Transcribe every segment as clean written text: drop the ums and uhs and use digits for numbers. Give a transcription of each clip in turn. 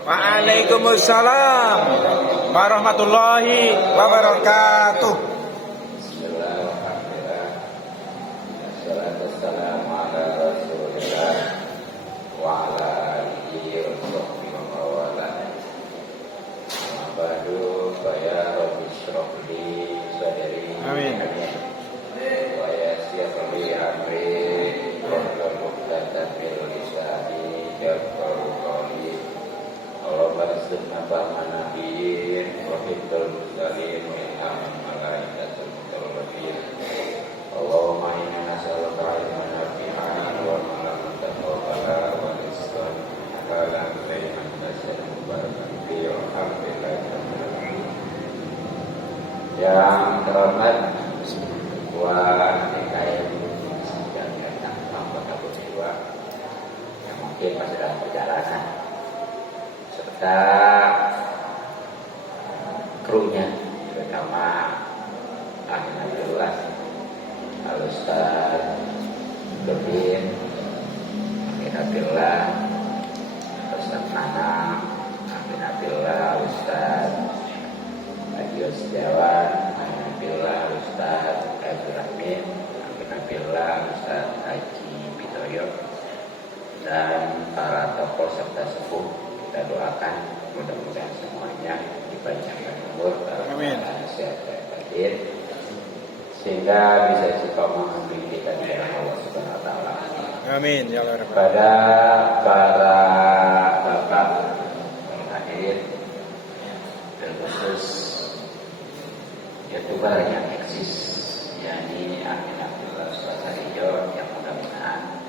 Waalaikumsalam warahmatullahi wabarakatuh. Bismillahirrahmanirrahim. Wassalatu wassalamu ala Rasulillah wa ala alihi wa sahbihi wa mawala. Amma ba'du, fa ya rabbi shrah li sadri. Amin. Wa yassir li amri wahlul 'uqdatam min lisani yafqahu qawli. Allahumma arzuqna fahma nabiyyin wa hifdzal mursalin wa ilhaman malaikatul muqarrabin. Allahumma inna nas'aluka ilman nafi'an wa 'amalan mutaqabbala wa rizqan halalan tayyiban nafi'an mubarakan fihi walhamdulillahi rabbil alamin. Yang terhormat Ketua DKM yang datang Kota Bogor yang mungkin masih dalam perjalanan, serta krunya, terutama Amin Abdullah, Al-Ustaz Gebin, Amin Abdullah, Ustaz Nana, Amin Abdullah, Ustaz Adios Jawan, Amin Abdullah, Ustaz Abdurrahmin, Amin Abdullah, Ustaz Haji Bitoyo, dan para tokoh serta sepuh. Kita doakan mudah-mudahan semuanya dipanjangkan umur dalam keadaan sehat dan batin, sehingga bisa istiqomah memiliki kita di dalam Allah Subhanahu wa taala. Amin ya Allah. Pada para bapak yang hadir, terkhusus YouTuber yang eksis, yakni Amin Abdullah Sarijo, yang mudah-mudahan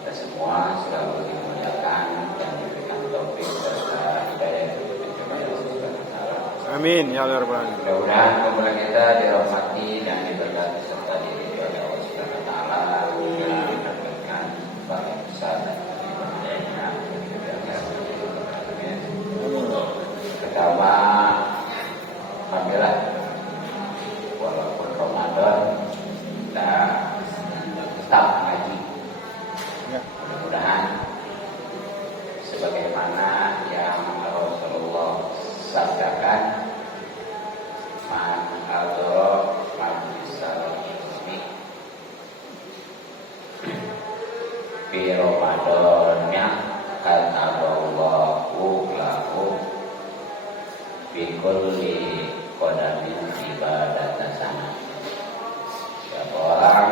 kita semua selalu dimuliakan dan diberikan taufik serta hidayah kepada Allah Subhanahu wa taala. Amin ya Allah. Mudah-mudahan kumpulan kita dirahmati dan diberkati serta diridhoi oleh Allah Subhanahu wa taala, mendapatkan pahala besar dan kemuliaan pertama. Alhamdulillah, walaupun Ramadan kita tetap ngaji. Mudah-mudahan sebagaimana yang Rasulullah sabdakan, man adzara majlisal ilmi fi Ramadannya kataballahu lahu fi kulli qadamin ibadatan sana. Siapa orang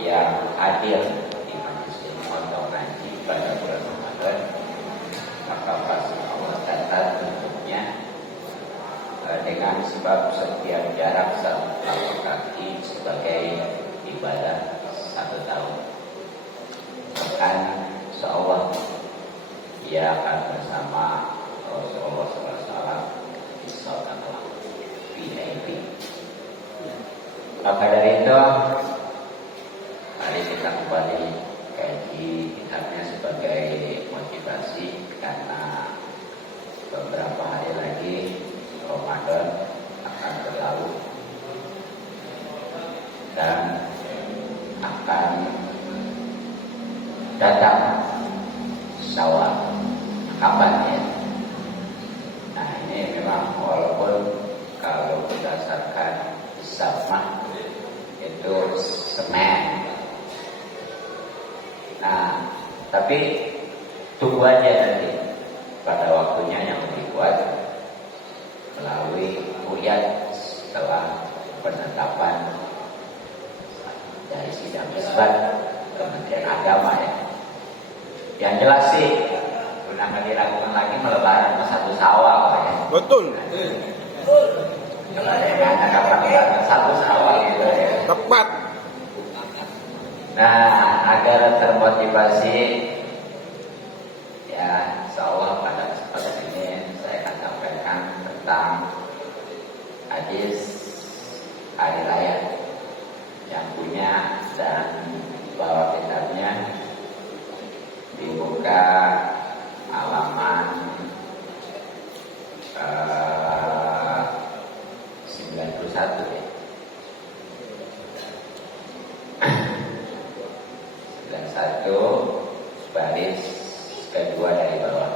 yang hadir di majelis ilmu atau ngaji pada bulan Ramadan, maka pasti Allah catat untuknya dengan sebab setiap jarak satu kaki sebagai ibadah 1 tahun. Bahkan seolah ia akan bersama Rasulullah SAW di salat VIP. Maka dari itu, mari kita kembali kaji kitabnya sebagai motivasi, karena beberapa hari lagi Ramadan akan berlalu dan akan datang Syawal. Kapan ya? Nah, ini memang walaupun kalau berdasarkan hisab itu Senin. Nah, tapi tunggu aja nanti pada waktunya yang lebih kuat melalui ru'yat setelah penetapan dari sidang isbat Kementerian Agama ya. Yang jelas sih sudah nggak diragukan lagi melebaran ke 1 Syawal ya. Betul. Kalau ada kapan 1 Syawal gitu ya. Tepat. Nah, agar termotivasi, ya insyaallah pada kesempatan ini saya akan sampaikan tentang hadis hari raya yang punya dan bawa kitabnya dibuka halaman 91 ya. 91 baris kedua dari bawah.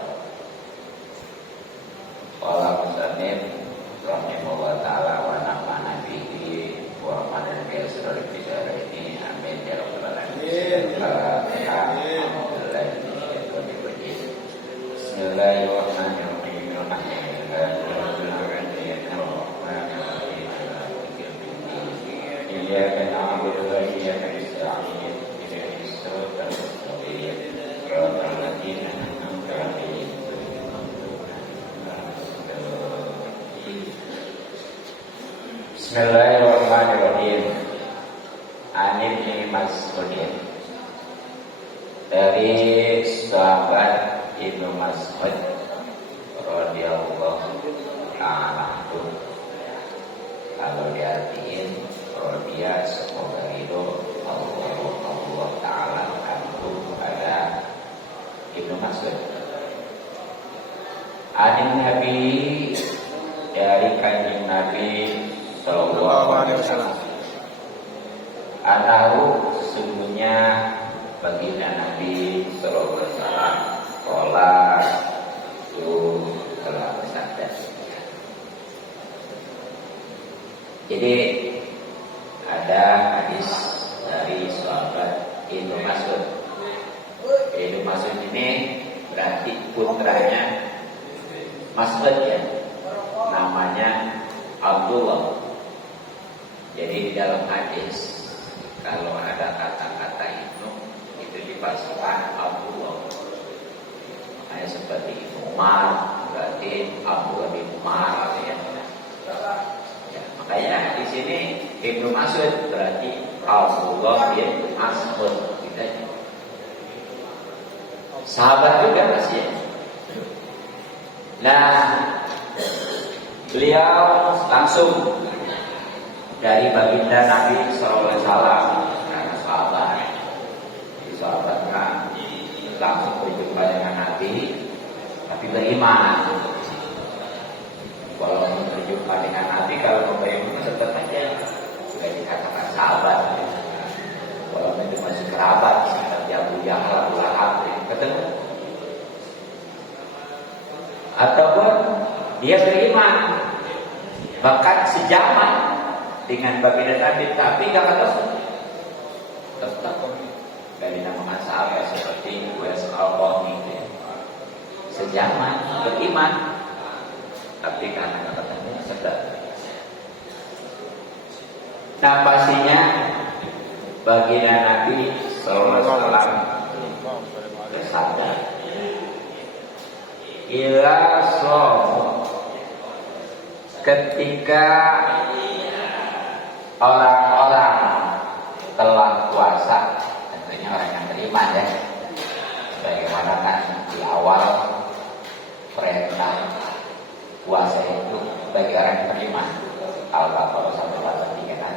Iyyaka na'budu wa iyyaka nasta'in. Ihdinas siratal mustaqim. Siratal ladzina an'amta 'alaihim. Bismillahirrahmanirrahim. An Ibnu Mas'ud, dari sahabat Ibnu Mas'ud radhiyallahu ta'ala anhu. Kalau diartiin dia semoga ridho Allah Ta'ala anhu pada Ibnu Mas'ud. Anin Nabi, dari kanjeng Nabi Sallallahu Alaihi Wasallam, anahu sesungguhnya baginda Nabi Sallallahu Alaihi Wasallam sekolah itu telah bersabda. Jadi ada hadis dari sahabat Ibnu Mas'ud. Ibnu Mas'ud ini berarti putranya Mas'ud ya, namanya Abdullah. Jadi di dalam hadis kalau ada kata-kata itu dipasangkan Abdullah. Kayak seperti Ibnu Umar, berarti Abdullah bin Umar ya. Makanya di sini Ibnu Mas'ud berarti Abdullah bin Mas'ud, gitu aja. Sahabat juga masih. Nah, beliau langsung dari baginda Nabi Sallallahu Alaihi Wasallam, karena sahabat, di sahabat kan langsung berjumpa dengan Nabi, tapi beriman. Kalau berjumpa dengan Nabi, kalau beriman tetap aja sudah dikatakan sahabat. Kalau itu masih kerabat, seperti Abu Jahal, Abu Lahab, ketemu. Ataupun dia beriman, bahkan sejaman dengan baginda Nabi, tapi nggak ketemu. Tetap dari nama sahabat seperti Uwais al-Qarni, sejaman beriman, tapi karena nggak ketemu sedang. Nah, pastinya baginda Nabi Sallallahu Alaihi Wasallam bersabda, ila somu, ketika orang-orang telah puasa, tentunya orang yang beriman ya, bagaimana kan di awal perintah puasa itu bagi orang yang beriman. Al-Baqarah 143 kan.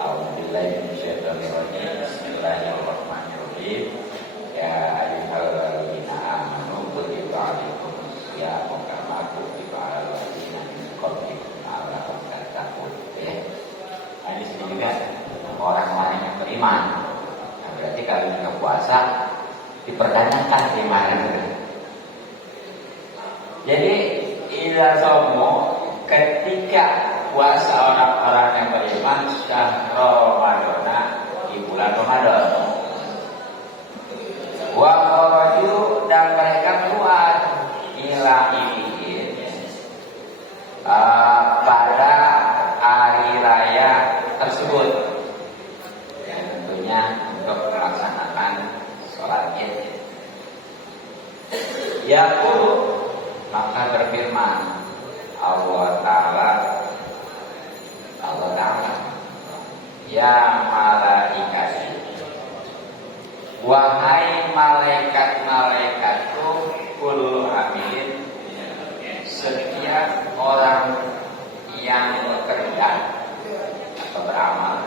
A'udzubillahi minasyaitonir rajim. Bismillahirrahmanirrahim. Ya ayyuhalladzina amanu kutiba alaikumus syiyamu kama kutiba alal ladzina min qablikum la'allakum tattaqun. Nah, ini juga orang-orang yang beriman. Nah, berarti kalau kita puasa dipertanyakan iman. Jadi ila somo, ketika puasa orang-orang yang beriman syahr Ramadan, di bulan Ramadan, wa kharaju, dan mereka keluar ila ini pada hari raya tersebut, dan tentunya untuk melaksanakan sholat Id. Yaqulu, maka berfirman Allah Ta'ala, ya malaikat, wahai malaikat-malaikatku, kullu amilin, setiap orang yang bekerja atau beramal,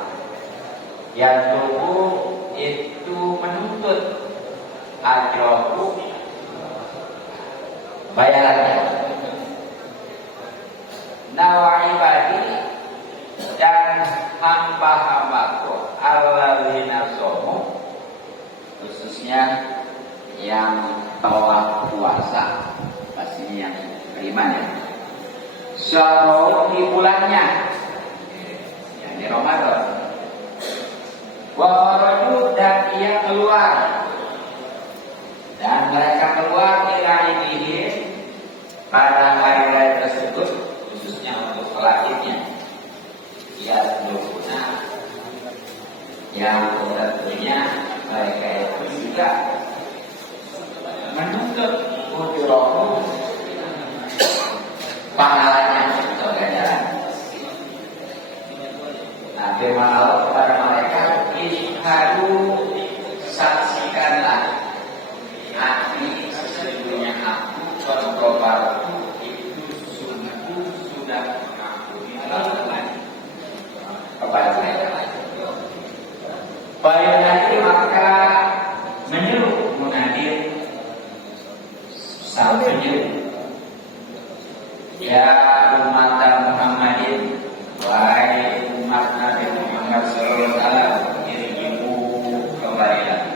yang tubuh itu menuntut ajrohu, bayarannya. Nawaibadi, dan hamba-hambaku alladzina shamu, khususnya yang telah puasa, pastinya yang beriman ya. Syarau, di bulannya, yang di Ramadan. Wa kharaju, dan ia keluar, dan mereka keluar ila pada hari raya tersebut, khususnya untuk pelakunya, ia berguna yang tentunya mereka itu juga menuntut ujrohum pahalanya atau ganjaran. Nah, firman Allah kepada mereka, "Ishhadu, saksikanlah, akhi sesungguhnya aku bertobatku itu sungguh sudah mengampuni kesalahan kepada mereka." Baik nanti maka menyeru munadir sang penyeru, "Ya umat Muhammadin, wahai umat Nabi Muhammad sallallahu alaihi wasallam, irji'u, kembalilah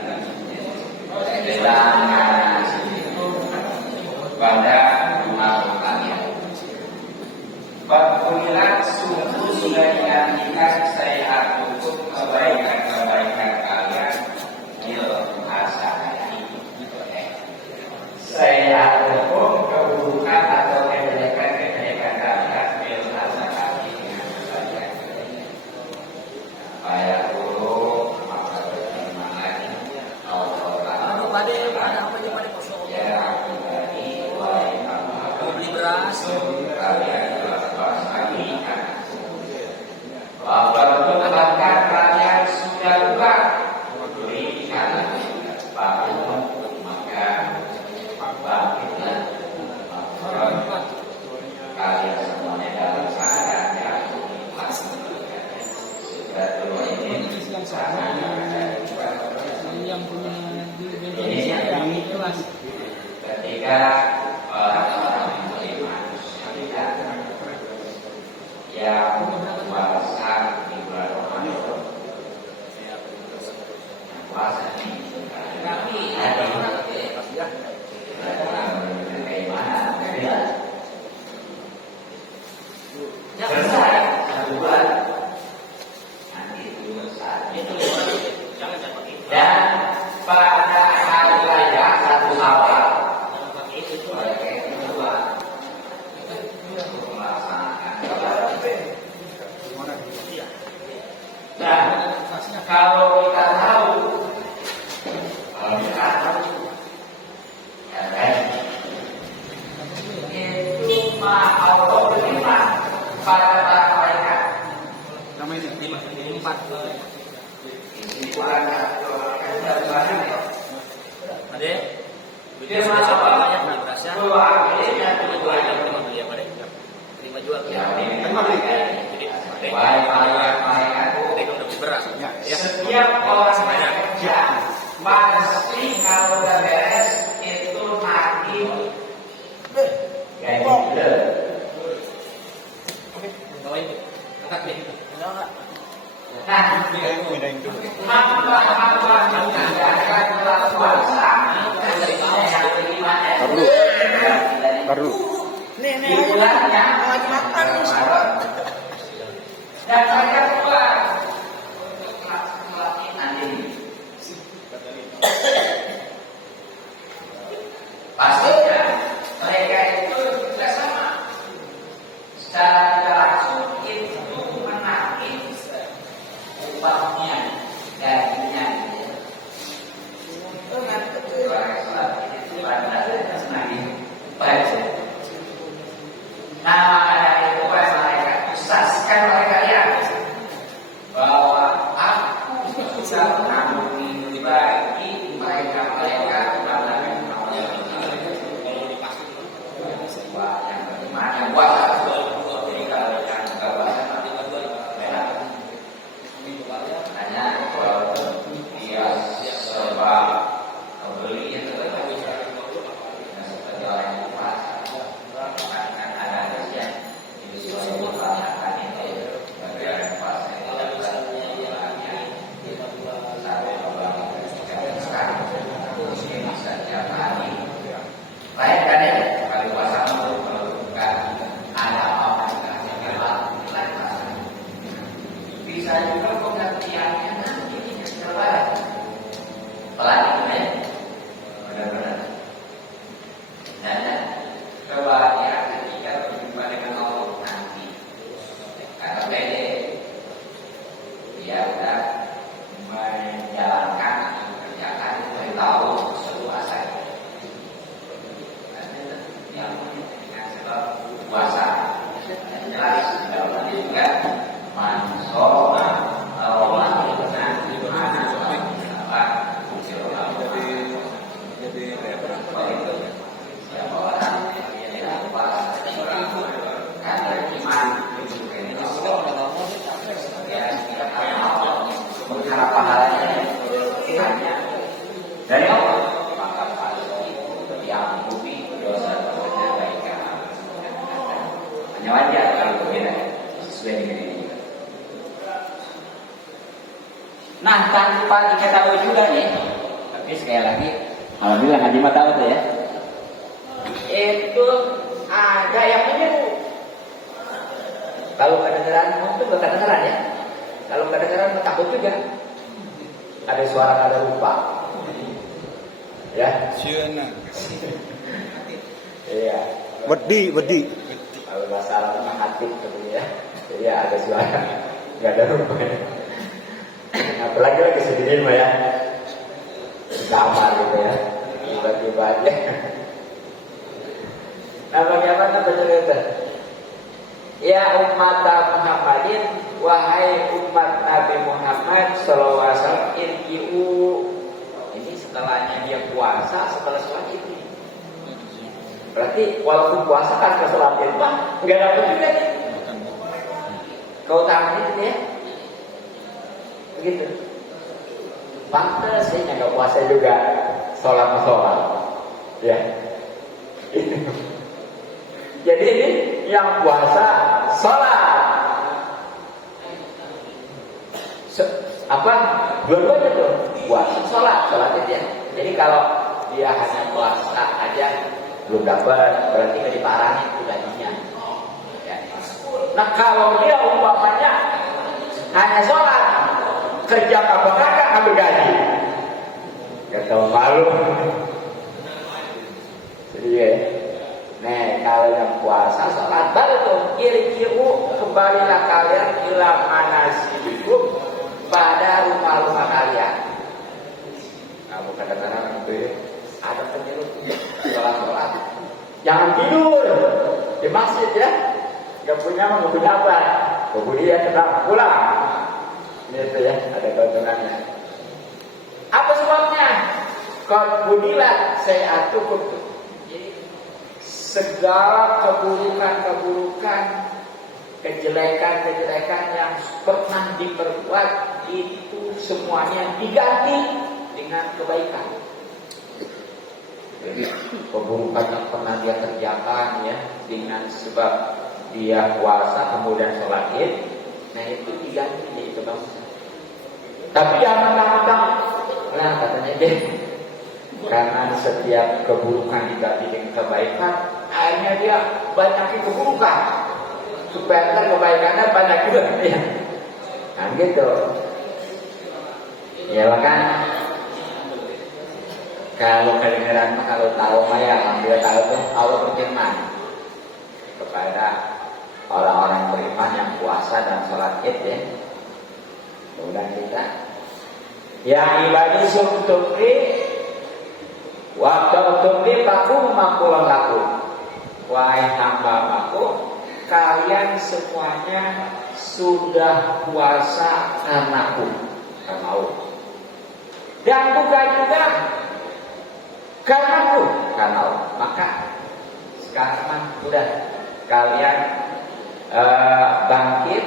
pada rumah kalian. Bakulilah sungguh sudah digantikan saya untuk kebaikan-kebaikan kalian bil hasanati. Saya hukum keburukan atau kejelekan-kejelekan kalian bil hasanati dengan kebaikan. Saya guru maka beriman lagi. Allah ya aku tadi wahai kamu beli beras kalian bahkan kalian sudah lupa berikan bangun maka bangkitlah kalian semuanya dalam keadaan yang ikhlas. Sudah dulu ini yang punya ini ketika orang-orang yang beriman yang puasa di bulan Ramadan, puasa ini bagaimana? Selesai satu bulan, nanti itu saat itu. Dan pada hari raya satu Syawal, mereka itu berdua melaksanakan. Nah, kalau kita tahu, ya baik, itu Allah beriman pada para malaikat. namanya 4. Ini bukan Ade, dia apa? Dua akhirnya terima jual. ya ini Jadi, malaikat beras. setiap orang kerja pasti kalau udah beres itu mati gaji gede. Angkat nih. Nah, hamba-hamba mengerjakan puasa yang beriman Baru. di bulannya dan mereka keluar nanti pastinya mereka itu juga sama secara tidak langsung itu menarik upahnya gajinya nah maka dari itu mereka usahkan oleh kalian bahwa aku bisa mengampuni bagi mereka-mereka yang beriman yang puasa. Jadi kalau yang buka puasa nanti beda. Hanya kalau dia serba membeli itu seperti orang yang puasa. Hanya wajar kalau berbeda sesuai dengan ini juga. Nah, tanpa diketahui juga nih, tapi sekali lagi, alhamdulillah Haji mah tahu tuh ya. Itu ada yang meniru. Kalau kedengeran mungkin bukan kedengeran ya. Kalau kedengeran takut juga. Ada suara ada rupa. Ya. Siana. Iya. Wedi. Kalau bahasa Arab mah hati gitu ya. Jadi ada suara, nggak ada rupa. Apalagi lagi sendirian mah ya. Kamar gitu ya. Tiba-tiba aja. Nah, bagaimana bercerita? Ya umat Muhammadin, wahai umat Nabi Muhammad sallallahu alaihi wasallam, irji'u. Ini setelahnya dia puasa, setelah sholat ini. Berarti walaupun puasa kan setelah sholat itu mah enggak dapat juga nih. Keutamaan itu ya. Begitu. Pantas sih enggak puasa juga sholat. Ya. Jadi ini yang puasa sholat, dua-duanya tuh puasa sholat itu ya. Jadi kalau dia hanya puasa aja belum dapat, berarti nggak diparani itu gajinya. Ya. Nah kalau dia umpamanya hanya sholat, kerja kagak ambil gaji, nggak tahu malu. Jadi ya. Nah, kalau yang puasa sholat baru tuh irji'u, kembalilah kalian ila manasikukum, pada rumah-rumah kalian. Kamu kadang-kadang itu ya, ada penyeru sholat. Jangan tidur di masjid ya. Gak punya apa. Kemudian tetap pulang. Itu ya, ada keuntungannya. Apa sebabnya? Kemudian saya atur segala keburukan, kejelekan yang pernah diperbuat itu semuanya diganti dengan kebaikan. Jadi keburukan yang pernah dia kerjakan ya dengan sebab dia puasa kemudian sholat id, nah itu diganti jadi kebagusan. Tapi jangan mentang-mentang, nah katanya dia karena setiap keburukan diganti dengan kebaikan, akhirnya dia banyakin keburukan supaya ntar kebaikannya banyak juga ya. Nah gitu. Ya kan kalau kedengeran kalau tahu mah ya alhamdulillah tahu tuh Allah berfirman kepada orang-orang beriman yang puasa dan sholat id ya. Kemudian kita yang ibadi sumturi waktu tumri paku makulah laku. Wahai hamba-hambaku, kalian semuanya sudah puasa karena Allah. Dan bukan juga karena Allah. Maka sekarang udah kalian bangkit,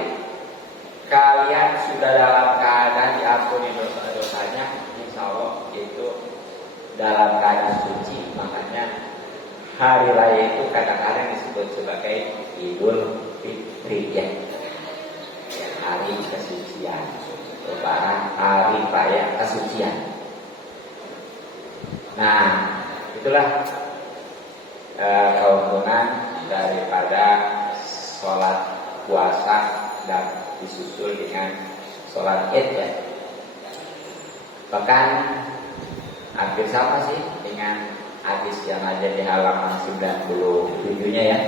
kalian sudah dalam keadaan diampuni dosa-dosanya, insya Allah itu dalam keadaan suci. Makanya hari raya itu kadang-kadang disebut sebagai Idul Fitri ya. Hari kesucian, lebaran hari raya kesucian. Nah, itulah keuntungan daripada sholat puasa dan disusul dengan sholat id ya. Bahkan hampir sama sih dengan hadis yang ada di halaman 97-nya ya.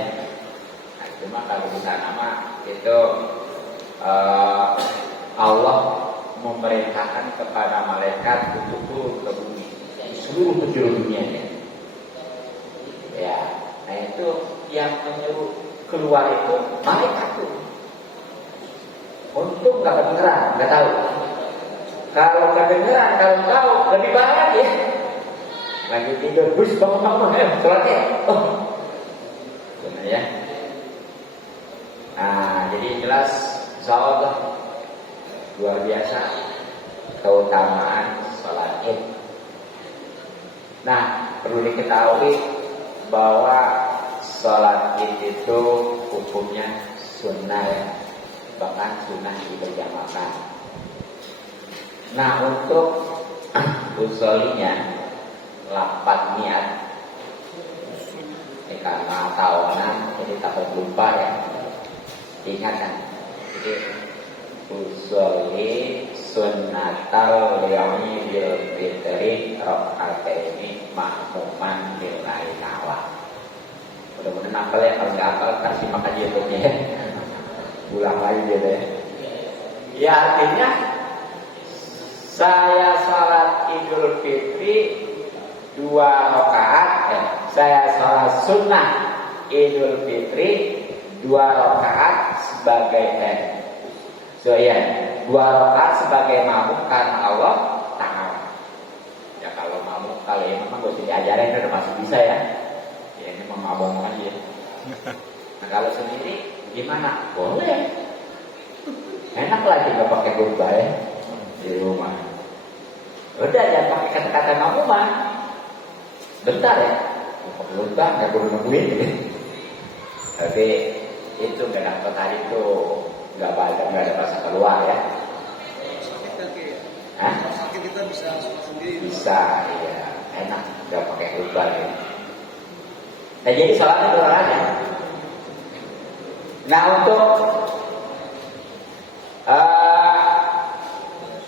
Nah, cuma kalau di sana mah itu Allah memerintahkan kepada malaikat untuk turun ke bumi di seluruh penjuru dunia ya. Nah itu yang menyuruh keluar itu malaikat tuh. Untung nggak kedengeran, nggak tahu. Kalau kedengeran, kalau tahu lebih bahaya ya. Lagi tidur, bus bangun, sholatnya. Oh, benar ya. Nah, jadi jelas, insyaallah luar biasa keutamaan sholat id. Nah, perlu diketahui bahwa sholat id itu hukumnya sunnah ya, bahkan sunnah diberjamaahkan. Nah untuk usulinya lapat niat karena tahunan jadi takut lupa ya, ingat kan, jadi usuli sunnatal yaumi bil fitri rakaataini mahmuman billahi ta'ala. Mudah-mudahan hafal ya, kalau nggak hafal kasih makan YouTube-nya ya. Ulang lagi gitu ya. Ya artinya saya salat Idul Fitri 2 rakaat, saya salat sunnah Idul Fitri 2 rakaat sebagai 2 rakaat sebagai makmum karena Allah Ta'ala. Ya kalau makmum, kalau imam memang gak usah diajarin, udah masih bisa ya. Ya ini mengabang aja. Nah kalau sendiri gimana? Boleh. Enak lah juga pakai khutbah ya di rumah. Udah jangan pakai kata-kata makmuman. Bentar ya. Pakai khutbah nggak perlu nungguin. Tapi itu nggak dapat hari itu nggak ada bahasa keluar ya. Hah? Sakit kita bisa sendiri. Bisa, ya enak nggak pakai khutbah ya. Nah jadi sholatnya berolahraga. Nah untuk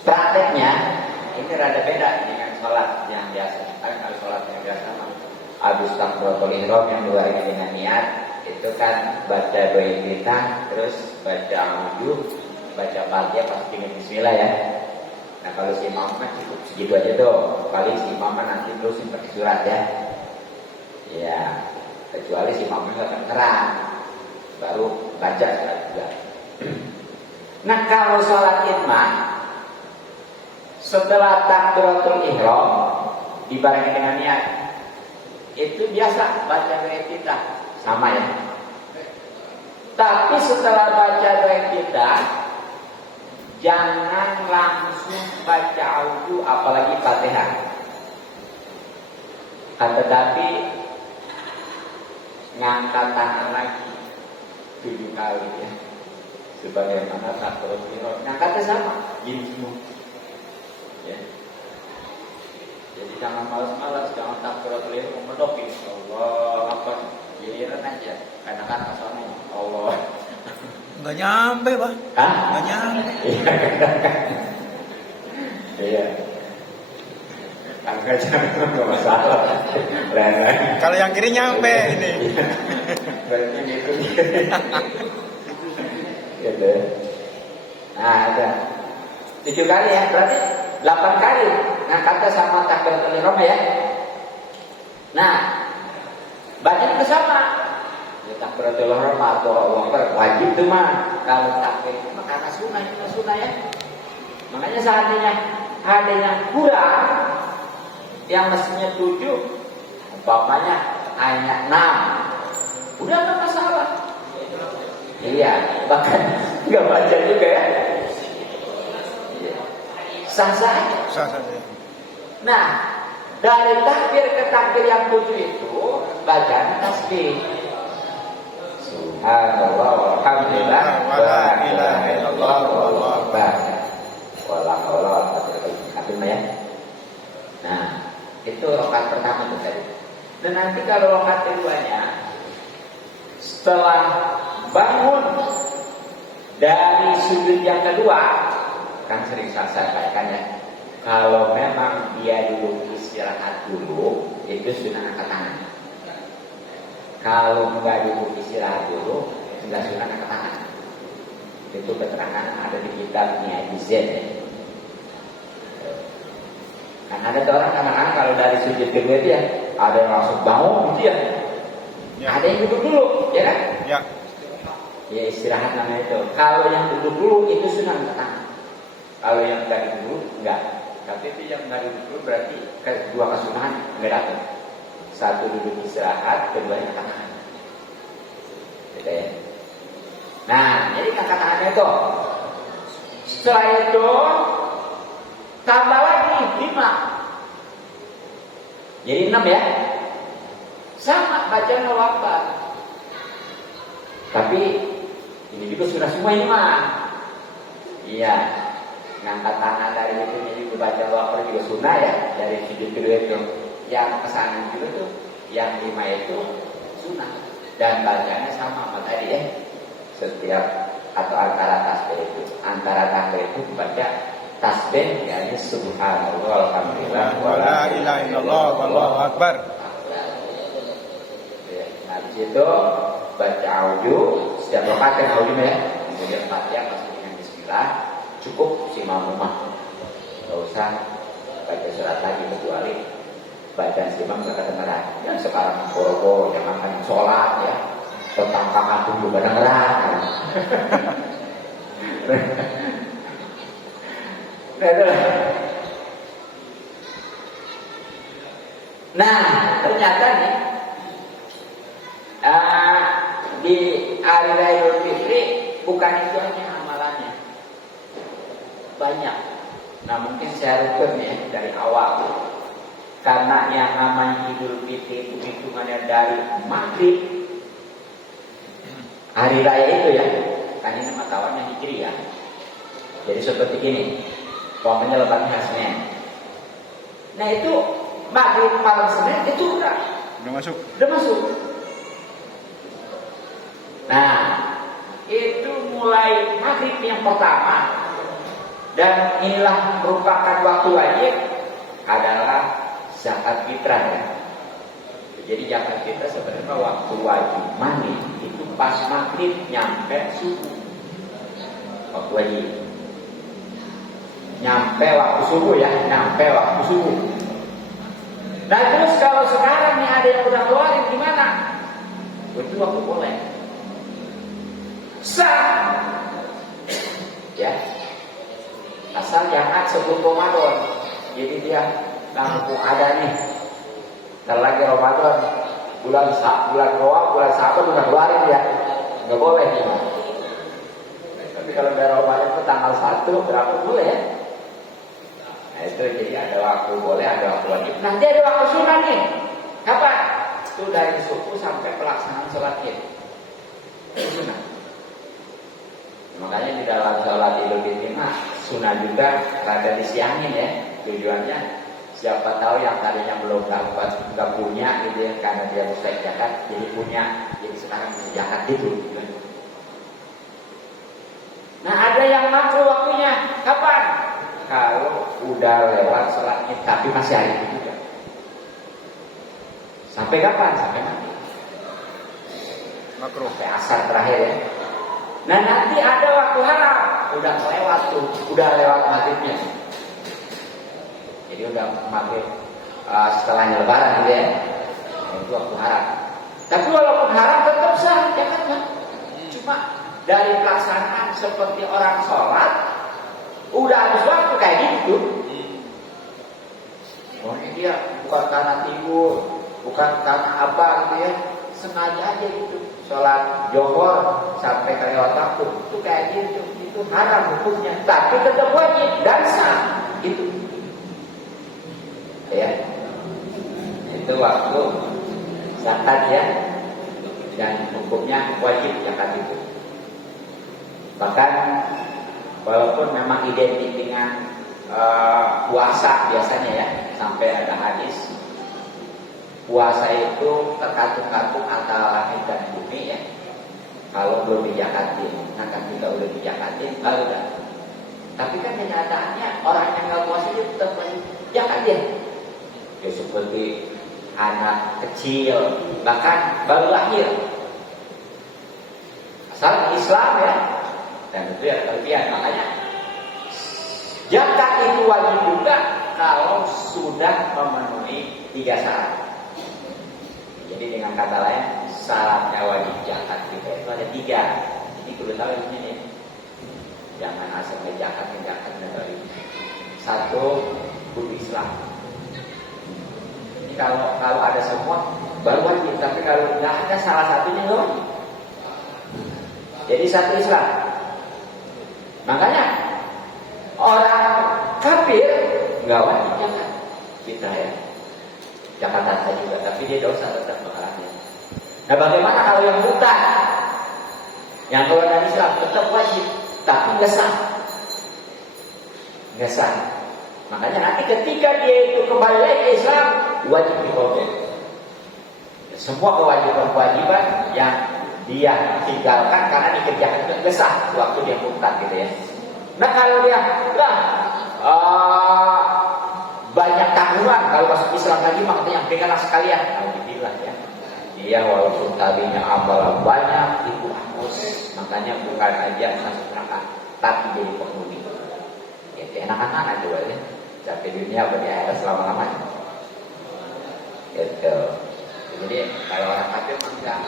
prakteknya ini rada beda dengan sholat yang biasa. Kalau sholat yang biasa habis takbiratul ihram yang diwarnai dengan niat itu kan baca doa kita, terus baca wudu, baca Fatihah pas bikin bismillah ya. Nah kalau si imam kan cukup segitu aja tuh. Paling si imam nanti terusin pakai surat ya. Ya kecuali si imamnya nggak kedengeran, baru baca surat juga. Nah kalau sholat id mah setelah takbiratul ihram dibarengi dengan niat itu biasa baca doa kita sama ya. Tapi setelah baca doa kita jangan langsung baca audu apalagi Fatihah. Tetapi ngangkat tangan lagi 7 kali ya. Sebagaimana takbiratul ihram. Ngangkatnya sama, gini semua. Ya. Jadi jangan malas-malas, jangan takbiratul ihram mendokin. Allah Akbar. Giliran aja. Kadang-kadang asalnya Allah. Nggak nyampe, Pak. Hah? Nggak nyampe. Iya. Angkat jangan nggak masalah. Lain-lain. Kalau yang kiri nyampe ini. Berarti gitu. Gitu. Nah, ada 7 kali ya, berarti 8 kali ngangkatnya sama takbiratul ihram ya. Nah, bacanya sama. Ya takbiratul ihram atau Allahu Akbar wajib tuh mah. Kalau takbir itu mah karena sunnah ya. Makanya seandainya ada yang kurang, yang mestinya 7, umpamanya hanya 6, udah nggak masalah. Iya, bahkan nggak baca juga ya. Sah-sah. Sah-sah. Nah, dari takbir ke takbir yang 7 itu bacaan tasbih. Subhanallah walhamdulillah wa ilaha illallah wallahu akbar. Wala haula wala quwwata illa billah ya. Nah, itu rakaat pertama tuh tadi. Dan nanti kalau rakaat keduanya setelah bangun dari sujud yang kedua, kan sering saya sampaikan ya, kalau memang dia dulu istirahat dulu, itu sunnah angkat tangan. Kalau enggak dulu istirahat dulu, enggak sunnah angkat tangan. Itu keterangan ada di kitabnya Izz ya. Kan ada orang kadang-kadang kalau dari sujud kedua itu ya, ada yang langsung bangun gitu ya. Ada yang duduk dulu, ya kan? Ya. Ya istirahat namanya itu. Kalau yang duduk dulu itu sunnah angkat tangan. Kalau yang dari dulu enggak. Tapi itu yang dari dulu berarti kedua kesunahan enggak datang. Satu duduk istirahat, keduanya angkat tangan. Gitu ya. Nah, jadi angkat tangannya itu. Setelah itu tambah lagi 5. Jadi 6 ya. Sama bacaan Allahu Akbar. Tapi ini juga sudah semua ini mah. Iya, ngangkat tangan dari itu juga baca waktu juga sunnah ya, dari video itu. Yang kesana juga tuh, yang 5 itu sunnah dan bacanya sama tadi ya. Setiap atau antara tasbih itu baca tasbih yakni subhanallah alhamdulillah Wala ilaha illallah wallahu akbar. Nah di situ baca audio setiap rakaat kan audio ya, kemudian Fatihah masuk dengan Bismillah, cukup si mamumah, nggak usah baca surat lagi kecuali badan si imam nggak kedengeran. Yang sekarang boro-boro jangan kan sholat ya, tentang aku juga kedengeran. Nah ternyata nih di hari raya Idul Fitri bukan itu hanya amalannya, banyak. Nah mungkin saya rukun ya dari awal, karena yang namanya Idul Fitri itu hitungannya dari maghrib hari raya itu ya, kan ini nama tawarnya Hijriah. Jadi seperti ini, pokoknya lebaran hari Senin. Nah itu maghrib malam Senin itu udah masuk. Nah itu mulai maghrib yang pertama, dan inilah merupakan waktu wajib adalah zakat fitrah ya. Jadi zakat fitrah sebenarnya waktu wajib mandi itu pas maghrib nyampe subuh. Waktu wajib nyampe waktu subuh ya, Nah terus kalau sekarang nih ada yang udah keluarin gimana? Itu waktu boleh sah ya, asal jangan sebelum Ramadan. Jadi dia langsung ada nih, ntar lagi Ramadan, bulan Sabat udah keluarin ya, nggak boleh nih. Tapi kalau dari Ramadan itu tanggal 1 berapa boleh ya? Nah itu jadi ada waktu boleh, ada waktu wajib. Nanti ada waktu sunnah nih. Kapan? Itu dari subuh sampai pelaksanaan sholat Id. Itu sunnah. Makanya di dalam sholat Idul Fitri sunnah juga rada disiangin ya. Tujuannya siapa tahu yang tadinya belum dapat, nggak punya gitu ya, karena dia mustahik zakat, jadi punya, jadi sekarang bisa zakat gitu. Nah ada yang makruh waktunya kapan? Kalau udah lewat sholat Id tapi masih hari itu juga. Sampai kapan? Sampai nanti. Makruh. Sampai asar terakhir ya. Nah nanti ada waktu haram, udah lewat tuh, udah lewat maghribnya. Jadi udah maghrib setelahnya lebaran gitu ya. Nah, itu waktu haram. Tapi walaupun haram tetap sah, ya kan? Cuma dari pelaksanaan seperti orang sholat, udah habis waktu kayak gitu. Pokoknya dia bukan karena tidur, bukan karena apa gitu ya, sengaja aja gitu. Sholat Johor sampai ke lewat waktu itu kayak gitu, itu haram hukumnya, tapi tetap wajib dan sah gitu ya. Itu waktu zakat ya, dan hukumnya wajib zakat itu. Bahkan walaupun memang identik dengan puasa biasanya ya, sampai ada hadis puasa itu terkatung-katung antara langit dan bumi ya. Kalau belum dijakatin, nah ketika udah dijakatin baru dah. Tapi kan kenyataannya orang yang nggak puasa itu tetap jakatin. Ya seperti anak kecil, bahkan baru lahir, asal Islam ya. Dan itu ya kelebihan. Makanya zakat itu wajib juga kalau sudah memenuhi 3 syarat. Jadi dengan kata lain, syaratnya wajib zakat kita itu ada 3. Ini kudu tahu ini nih. Jangan asal zakat dari 1, kudu Islam. Ini kalau ada semua baru wajib, tapi kalau nggak ada salah satunya nggak wajib. Jadi 1 Islam. Makanya orang kafir nggak wajib zakat kita ya. Zakat harta juga, tapi dia dosa tetap bakalannya. Nah bagaimana kalau yang buta? Yang keluar dari Islam tetap wajib, tapi nggak sah. Nggak sah. Makanya nanti ketika dia itu kembali lagi ke Islam, wajib dikodok. Semua kewajiban yang dia tinggalkan karena dikerjakan itu nggak sah waktu dia murtad gitu ya. Nah kalau dia banyak tanggungan, kalau masuk Islam lagi makanya peganlah sekalian. Alhamdulillah ya. Iya walaupun tadinya amalan banyak itu hangus, makanya bukan aja masuk neraka, tapi jadi penghuni. Itu enak-enak aja ya. Tapi dunia bagi akhirat selama-lamanya. Gitu. Jadi kalau orang kafir enggak.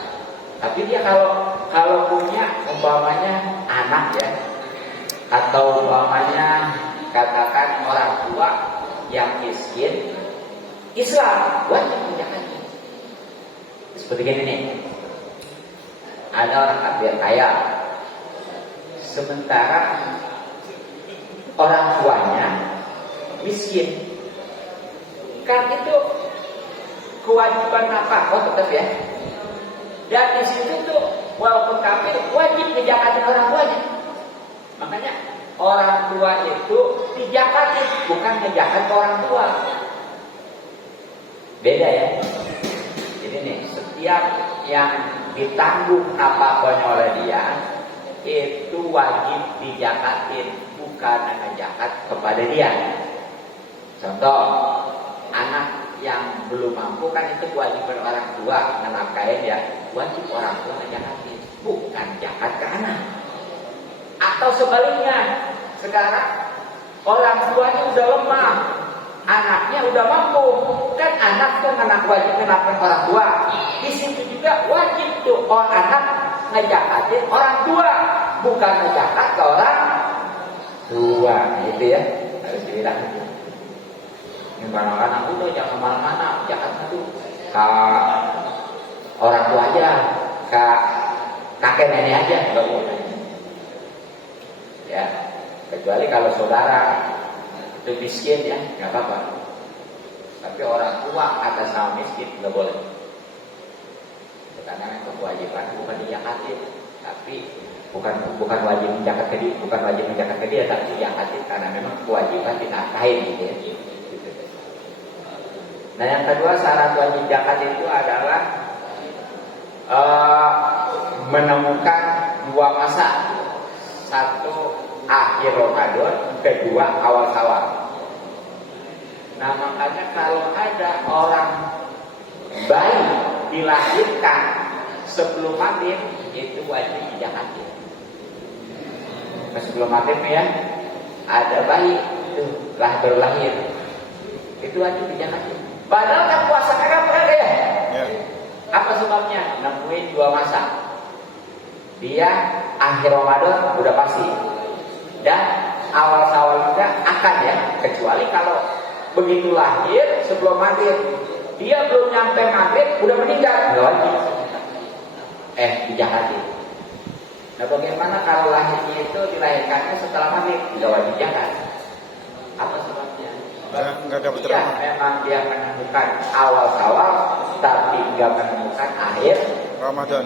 Tapi dia kalau punya umpamanya anak ya, atau umpamanya katakan orang tua yang miskin, Islam wajib menjalannya. Seperti ini nih, ada orang kafir kaya, sementara orang tuanya miskin, kan itu kewajiban nafkah tetap ya. Dan di situ tuh walaupun kafir wajib dijakatin orang tuanya. Makanya orang tua itu dijakatin, bukan ngejakat ke orang tua. Beda ya. Jadi nih, setiap yang ditanggung apa-apanya oleh dia itu wajib dijakatin, bukan ngejakat kepada dia. Contoh, anak yang belum mampu kan itu kewajiban orang tua menafkahin ya, wajib orang tua ngejakatin, bukan jakat ke anak. Atau sebaliknya, sekarang orang tuanya udah lemah, anaknya udah mampu, kan anak tuh anak wajib menafkahin orang tua. Di situ juga wajib tuh orang anak ngejakatin orang tua, bukan ngejakat ke orang tua, gitu ya. Harus dibilang gitu. Yang anak udah jangan kemana-mana, jangan tuh ke orang tua aja, ke kakek nenek aja, nggak boleh. Ya, kecuali kalau saudara itu miskin ya, nggak apa-apa. Tapi orang tua atas nama miskin nggak boleh. Karena itu kewajiban bukan dijakatin, tapi bukan wajib menjakat ke dia, bukan wajib menjakat ke dia, tapi dijakatin karena memang kewajiban dinafkahin gitu ya. Nah yang kedua syarat wajib zakat itu adalah menemukan dua masa, satu akhir Ramadan, kedua awal Syawal. Nah makanya kalau ada orang bayi dilahirkan sebelum maghrib itu wajib dizakatin. Sebelum maghrib ya ada bayi itu baru lahir, itu wajib dizakatin. Padahal kan puasa kan berada ya. Apa sebabnya? Nemuin dua masa. Dia akhir Ramadan udah pasti, dan awal Syawal juga akan ya. Kecuali kalau begitu lahir sebelum maghrib, dia belum nyampe maghrib udah meninggal, nggak wajib. Dijakatin. Nah bagaimana kalau lahirnya itu dilahirkannya setelah maghrib, nggak wajib zakat? Apa sebabnya? Nggak dapat Iya, memang dia menemukan awal Syawal, tapi nggak menemukan akhir Ramadan.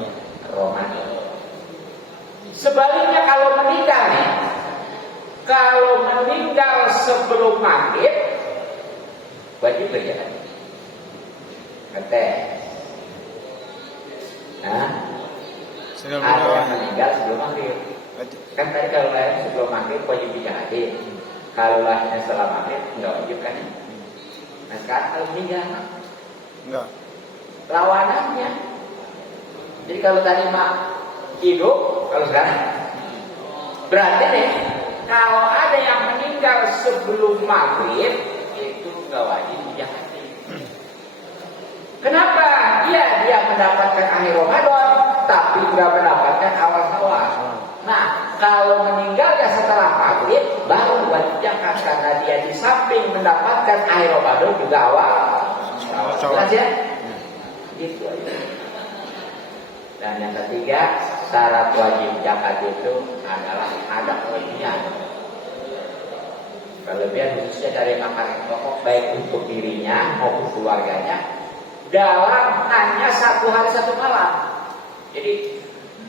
Sebaliknya kalau meninggal nih, kalau meninggal sebelum maghrib, wajib berjalan. Ngetes. Nah, ada yang meninggal sebelum maghrib. Kan tadi kalau lahir sebelum maghrib wajib dijagatin. Kalau lahirnya setelah maghrib nggak wajib kan? Nah sekarang kalau meninggal Enggak. lawanannya. Jadi kalau tadi mah hidup, kalau sekarang berarti nih kalau ada yang meninggal sebelum maghrib itu nggak wajib dijagatin. Kenapa? Dia mendapatkan akhir Ramadan tapi nggak mendapatkan awal Syawal. Nah, kalau meninggal ya setelah maghrib baru wajib zakat karena dia di samping mendapatkan akhir Ramadan juga awal Syawal. Ya? Gitu aja. Dan yang ketiga, syarat wajib zakat itu adalah ada kelebihan. Kelebihan khususnya dari makanan pokok baik untuk dirinya maupun keluarganya dalam hanya 1 hari 1 malam. Jadi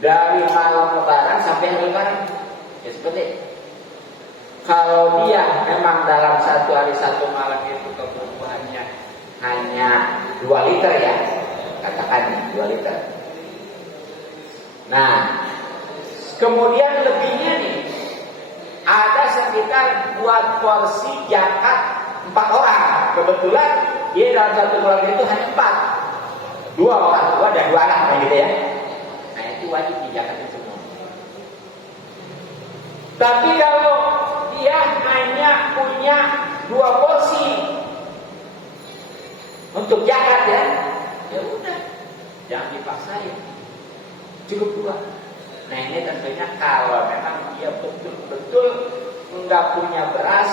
dari malam lebaran sampai hari lebaran. Ya seperti itu. Kalau dia memang dalam satu hari satu malam itu kebutuhannya hanya 2 liter ya, katakan 2 liter. Nah, kemudian lebihnya nih, ada sekitar buat porsi zakat 4 orang. Kebetulan dia dalam satu bulan itu hanya 4, 2 orang tua dan 2 anak gitu ya. Nah itu wajib dijakatin semua. Tapi kalau dia hanya punya 2 porsi untuk zakat ya udah, jangan dipaksain, cukup 2. Nah ini tentunya kalau memang dia betul-betul enggak punya beras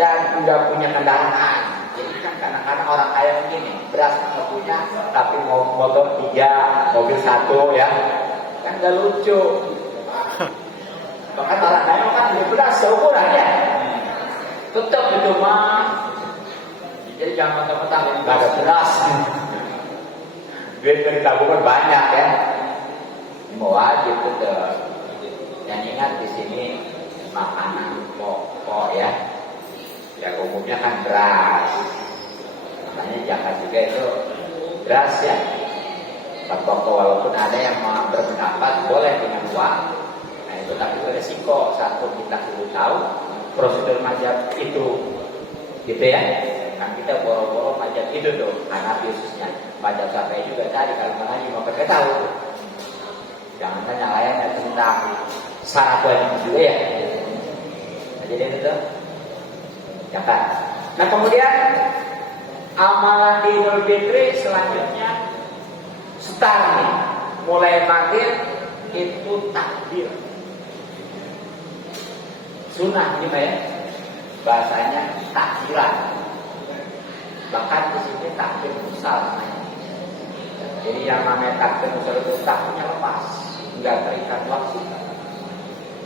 dan enggak punya kendaraan. Jadi kan kadang-kadang orang kaya begini, beras enggak punya, tapi mau motor 3, mobil 1 ya, kan enggak lucu. Bahkan orang kaya kan beli beras seukuran ya, tetap itu mah. Jadi jangan mentang-mentang enggak ada beras, duit dari tabungan banyak ya. Mau wajib betul. Dan ingat di sini makanan pokok ya. Ya umumnya kan beras. Makanya jangan juga itu beras ya. Pokok walaupun ada yang berpendapat boleh dengan uang. Nah itu tapi beresiko satu kita perlu tahu prosedur mazhab itu, gitu ya. Kan kita boro-boro mazhab itu tuh, Hanafi khususnya. Mazhab Syafi'i juga tadi kalau mengaji mau pakai tahu. Jangan tanya layannya tentang syarat wajib juga ya. Nah, jadi itu zakat. Nah kemudian amalan di Idul Fitri selanjutnya start nih, mulai maghrib itu takbir. Sunnah ini ya, bahasanya takbiran. Bahkan di sini takbir musal. Jadi yang namanya takbir musal itu takbirnya lepas, nggak terikat waktu.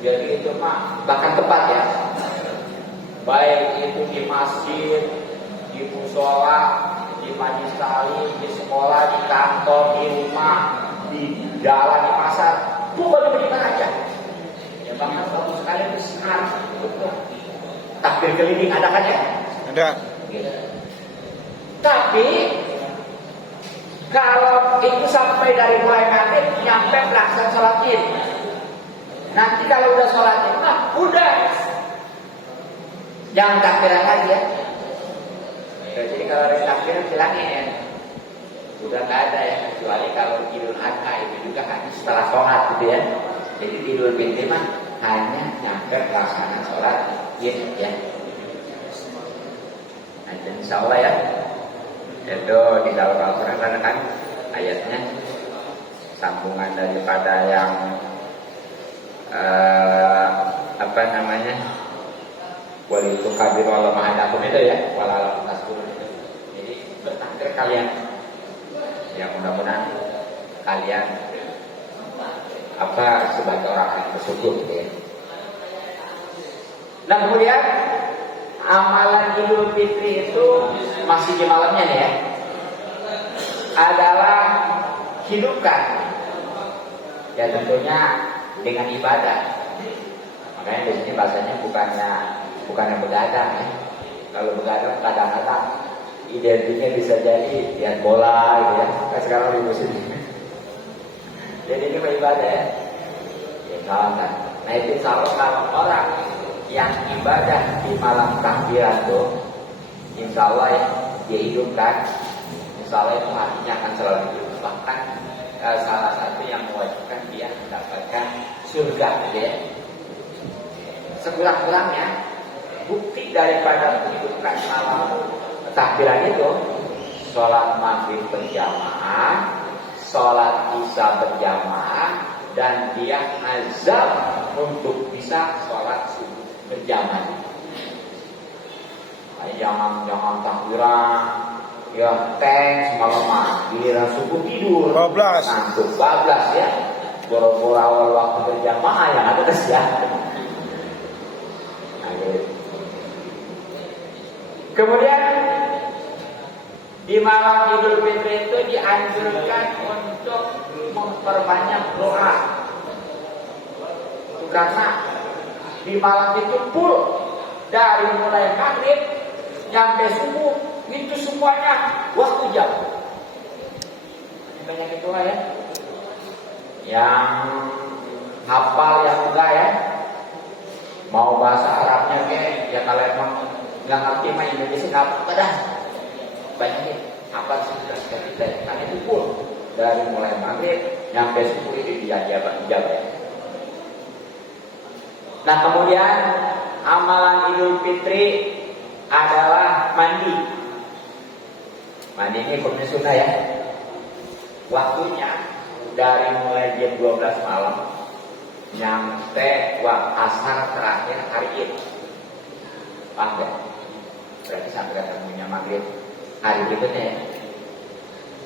Jadi itu mah bahkan tepat ya. Baik itu di masjid, di musola, di majelis taklim, di sekolah, di kantor, di rumah, di jalan, di pasar, pokoknya begitu aja. Ya bahkan suatu sekali besar betul. Takbir keliling ada kan ya? Ada. Gitu. Tapi kalau itu sampai dari mulai maghrib nyampe pelaksanaan sholat id. Nanti kalau udah sholat id, udah jangan takbiran lagi ya. Jadi kalau ada takbiran bilangin, udah nggak ada ya, kecuali kalau Idul Adha itu juga hanya setelah sholat gitu ya. Jadi Idul Fitri mah hanya nyampe pelaksanaan sholat id ya. Nah, insya Allah ya. Itu di dalam Al-Quran kan ayatnya sambungan daripada yang apa namanya walitu kabir walau mahadakum itu ya walau tasbun itu. Jadi bertakbir kalian ya, mudah-mudahan kalian apa sebagai orang yang bersyukur gitu ya. Nah kemudian amalan Idul Fitri itu masih di malamnya nih ya, adalah hidupkan ya tentunya dengan ibadah. Makanya di sini bahasanya bukannya begadang ya. Kalau begadang kadang-kadang identiknya bisa jadi lihat bola gitu ya. Nah, sekarang di musim ini. Jadi ini beribadah ya. Ya salam kan. Nah itu kalau orang yang ibadah di malam takbiran tuh, insya Allah ya, dia hidupkan, insya Allah itu hatinya akan selalu hidup. Bahkan salah satu yang mewajibkan dia mendapatkan surga gitu ya. Sekurang-kurangnya bukti daripada menghidupkan malam takbiran itu, sholat maghrib berjamaah, sholat isya berjamaah, dan dia azam untuk bisa sholat subuh berjamaah. Jangan takbiran ya semalam giliran subuh tidur 12 ngantuk 12 ya, boro-boro awal waktu berjamaah yang ada ya. Nah, gitu. Kemudian di malam Idul Fitri itu dianjurkan untuk memperbanyak doa. karena di malam itu full dari mulai maghrib sampai subuh itu semuanya waktu jam. Banyak itu lah ya. Yang hafal yang enggak ya. Mau bahasa Arabnya kayak ya kalau emang nggak ngerti mah Indonesia nggak apa-apa dah. Banyak apa sudah kita karena itu full dari mulai maghrib sampai subuh itu dia jam ya. Nah kemudian amalan Idul Fitri adalah mandi. Mandi ini hukumnya sunnah ya. Waktunya dari mulai jam 12 malam nyampe waktu asar terakhir hari Id. Paham gak? Berarti sampai ketemunya maghrib hari berikutnya ya.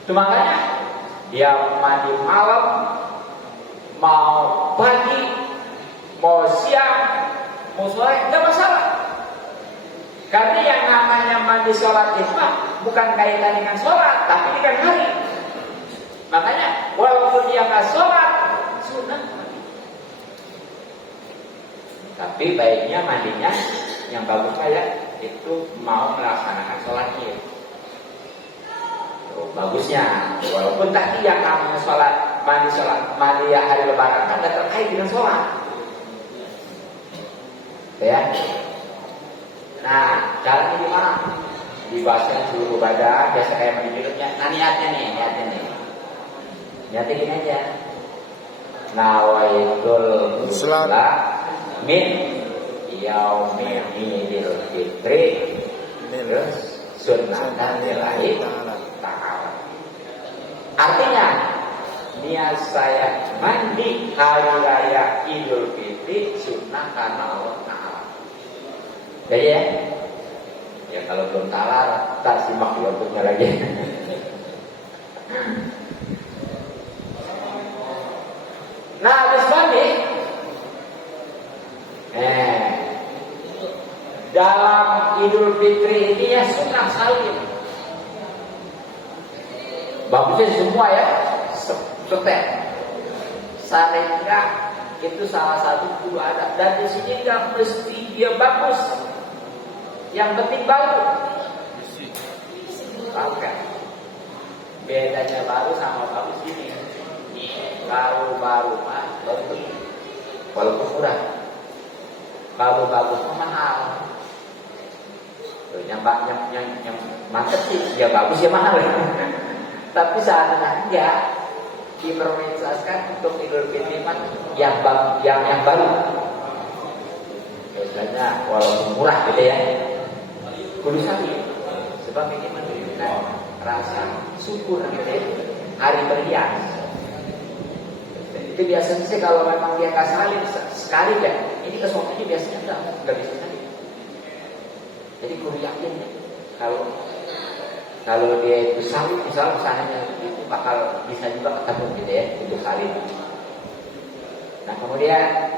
Itu makanya dia mandi malam, mau pagi, mau siang, mau sore, nggak masalah. Karena yang namanya mandi sholat itu bukan kaitan dengan sholat, tapi dengan hari. Makanya walaupun dia nggak sholat, sunnah. Tapi baiknya mandinya yang bagus kayak itu mau melaksanakan sholat Id. Bagusnya, walaupun tadi yang namanya mandi hari Lebaran kan nggak terkait dengan sholat. Ya. Nah, caranya gimana? Dibahasnya seluruh badan, biasa kayak mandi junubnya. Nah, niatnya nih. Niatnya gini aja. Nawaitul musla min yaumil idul fitri sunnatan lillahi ta'ala. Artinya, niat saya mandi hari raya Idul Fitri sunnah karena Allah Ta'ala. Jadi ya kalau belum talar, tak simak di waktunya lagi. Nah, habis mandi, dalam Idul Fitri ini ya sunnah salim. Bagusnya semua ya, setek. Sehingga itu salah satu kudu ada. Dan di sini nggak mesti dia bagus. Yang penting baru. Tahu kan? Bedanya baru sama bagus ini. Kalau baru mah baru walaupun murah. Kalau bagus mah mahal. Yang mantep sih, ya bagus ya mahal. Tapi seandainya diprioritaskan untuk Idul Fitri yang baru. Biasanya walaupun murah gitu ya, kudu sakit. Sebab ini menunjukkan rasa syukur gitu ya, hari berhias. Itu biasanya sih kalau memang dia nggak salim sekali ya, ini kesuatannya biasanya nggak bisa salim. Jadi kudu yakin ya, kalau dia itu salim, misalnya kesananya itu bakal bisa juga ketemu gitu ya, itu salim. Nah kemudian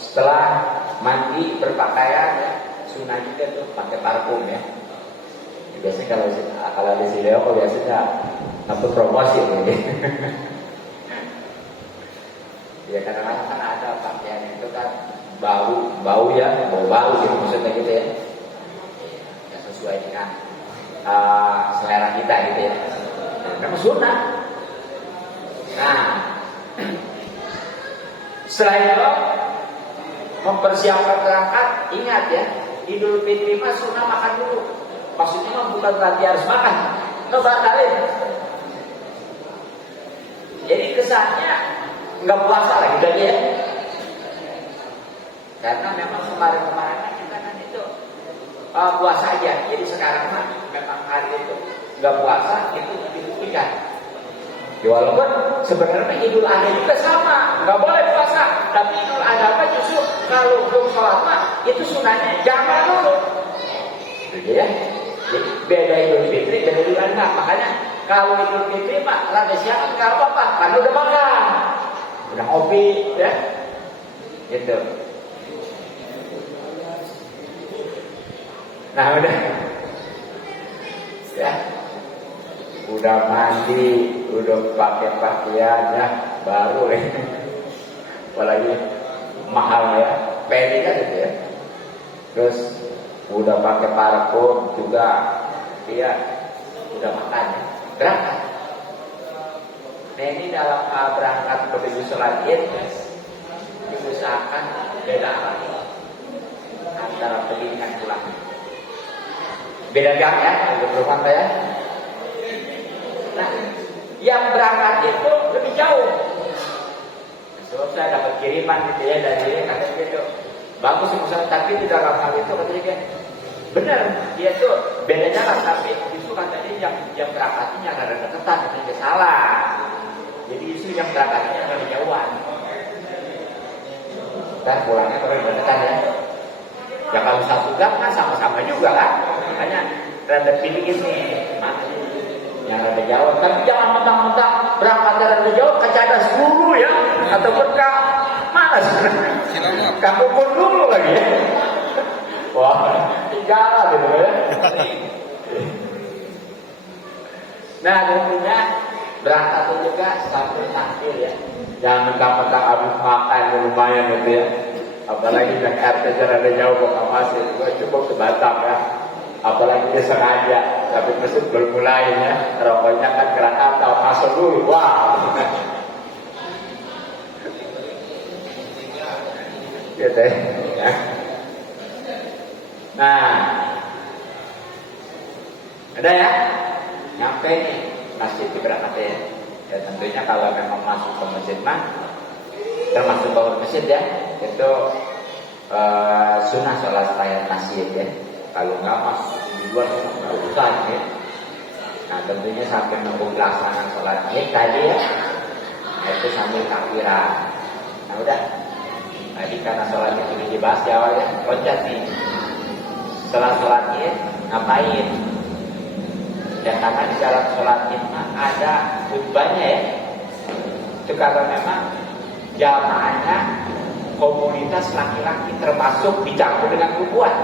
setelah mandi berpakaian ya, sunnah juga tuh pakai parfum ya. Biasanya kalau di sini aku biasanya ngambil promosi gitu. Ya kadang-kadang kan ada pakaian itu kan bau ya, bau gitu maksudnya gitu ya. Ya sesuai dengan selera kita gitu ya. Karena sunnah. Nah, setelah itu mempersiapkan berangkat, ingat ya, Idul Fitri mah sunnah makan dulu. Maksudnya mah bukan berarti harus makan, nggak batalin. Jadi kesannya nggak puasa lagi udah ya. Karena memang kemarin-kemarin kita kan itu puasa aja. Jadi sekarang mah memang hari itu nggak puasa itu dibuktikan. Ya, walaupun sebenarnya Idul Adha juga sama, nggak boleh puasa. Tapi Idul Adha justru kalau belum sholat mah itu sunahnya jangan dulu. Gitu ya. Jadi beda Idul Fitri dan Idul Adha. Makanya kalau Idul Fitri mah rada siang nggak apa-apa, karena udah makan, udah ngopi, ya. Gitu. Nah udah, ya. Udah mandi, udah pakai pakaian ya, baru apalagi mahal ya, pengennya gitu ya. Terus udah pakai parfum juga, dia udah makan ya, berangkat. Nah ini dalam berangkat menuju sholat id, diusahakan beda arah antara pergi dengan pulang. Beda gang ya, untuk rumah saya. Nah, yang berangkat itu lebih jauh. Sebab saya dapat kiriman gitu ya dari dia, katanya gitu. Bagus misalnya, tapi di dalam hal itu katanya dia benar, dia tuh beda jalan, tapi itu katanya yang berangkatnya ada deketan, katanya salah. Jadi itu yang berangkatnya ada jauhan. Dan pulangnya kalau deketan ya. Ya kalau satu gang kan sama-sama juga kan. Makanya rada pilih ini mana yang rada jauh. Tapi jangan mentang-mentang berangkat dari rada jauh kecadas dulu ya, atau berkah malas. Kamu ukur dulu lagi ya. Wah, tinggal gitu ya. Nah tentunya berangkat itu juga sambil takdir ya. Jangan mentang-mentang habis makan lumayan gitu ya. Apalagi yang RT ada jauh ke Kamasir, cukup ke Batam ya. Apalagi dia sengaja, tapi mesin belum mulai ya. Rokoknya kan Krakatau, masuk dulu, wah. Gitu ya. Nah, ada ya, nyampe nih masjid di berangkatnya. Ya tentunya kalau memang masuk ke masjid mah, termasuk ke masjid ya, itu sunnah sholat tahiyat masjid ya. Kalau nggak masuk di luar nggak urusan ya. Nah tentunya sampai menunggu pelaksanaan sholat id tadi ya, itu sambil takbiran. Nah udah, tadi karena sholat id sudah dibahas di awal ya, loncat nih. Setelah sholat id ngapain? Ya karena di dalam sholat id ada khutbahnya ya. Itu kalau memang jamaahnya komunitas laki-laki termasuk dicampur dengan perempuan.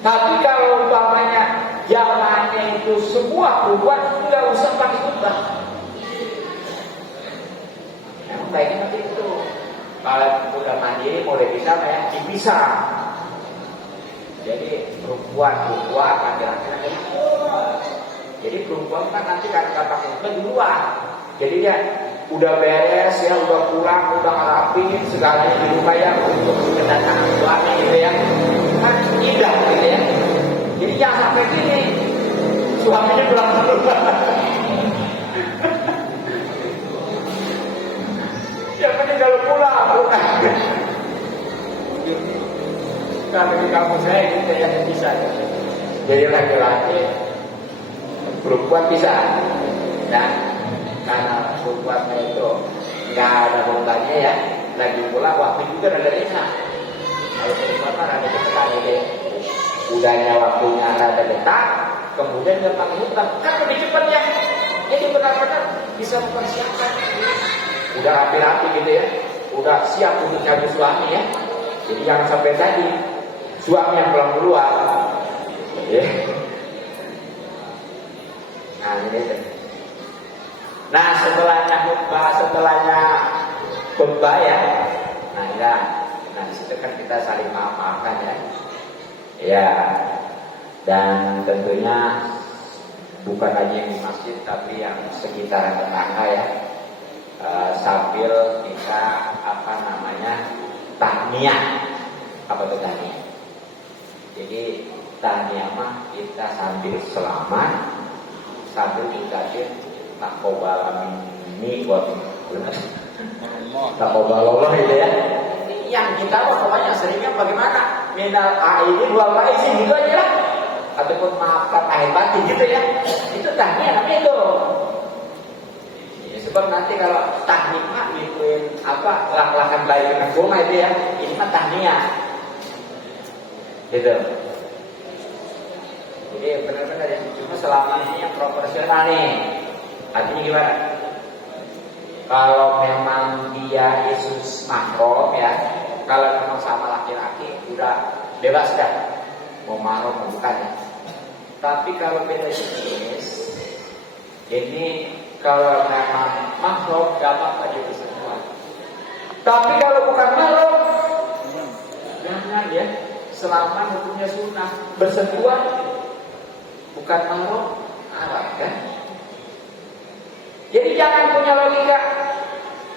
Tapi kalau umpamanya jamaahnya itu semua perempuan, nggak usah pakai khutbah. Memang baiknya nanti itu kalau udah mandiri mulai bisa ya dipisah. Jadi perempuan, laki-laki. Jadi perempuan kan nanti kan pakai khutbah di luar. Jadi dia udah beres ya, udah pulang, udah ngerapiin segalanya di rumah ya untuk kedatangan suami gitu ya. Kan indah gitu ya. Jadi jangan sampai gini suaminya pulang dulu. Yang penting kalau pulang. Kalau di kampung saya gitu ya bisa. Jadi laki-laki perempuan bisa. Dan karena perempuannya itu nggak ada bebannya ya, lagi pula waktu juga rada enak. Kalau perempuan kan rada dekat gitu, udahnya waktunya rada dekat, kemudian dia pakai hutang, kan lebih cepat ya. Jadi benar-benar bisa mempersiapkan. Udah rapi-rapi gitu ya, udah siap untuk cari suami ya. Jadi jangan sampai tadi suami yang pulang duluan. Ya. Nah ini. Nah setelahnya khutbah ya, nah disitu kan kita saling maaf-maafkan ya, ya, dan tentunya bukan aja yang di masjid tapi yang sekitaran tetangga ya, sambil kita tahniah, apa itu tahniah? Jadi tahniah mah kita sambil selamat, sambil ucapin taqabbal minni wa minkum. Taqabbalallah itu ya. Yang kita pokoknya seringnya bagaimana? Minal aidin wal faizin gitu aja lah. Ataupun maafkan lahir batin gitu ya. Itu tahniah namanya itu. Ya, sebab nanti kalau tahniah ituin lak-lakan baik dengan goma itu ya. Ini mah tahniah. Gitu. Jadi benar-benar ya. Cuma selama ini yang proporsional nih. Artinya gimana? Kalau memang dia Yesus mahram ya, kalau memang sama laki-laki udah bebas dah, mau mahram mau bukan ya. Tapi kalau beda jenis, ini kalau memang mahram gak apa-apa jadi semua. Tapi kalau bukan mahram, jangan ya. Selama hukumnya sunnah, bersentuhan bukan mahram, haram kan? Jadi jangan punya logika.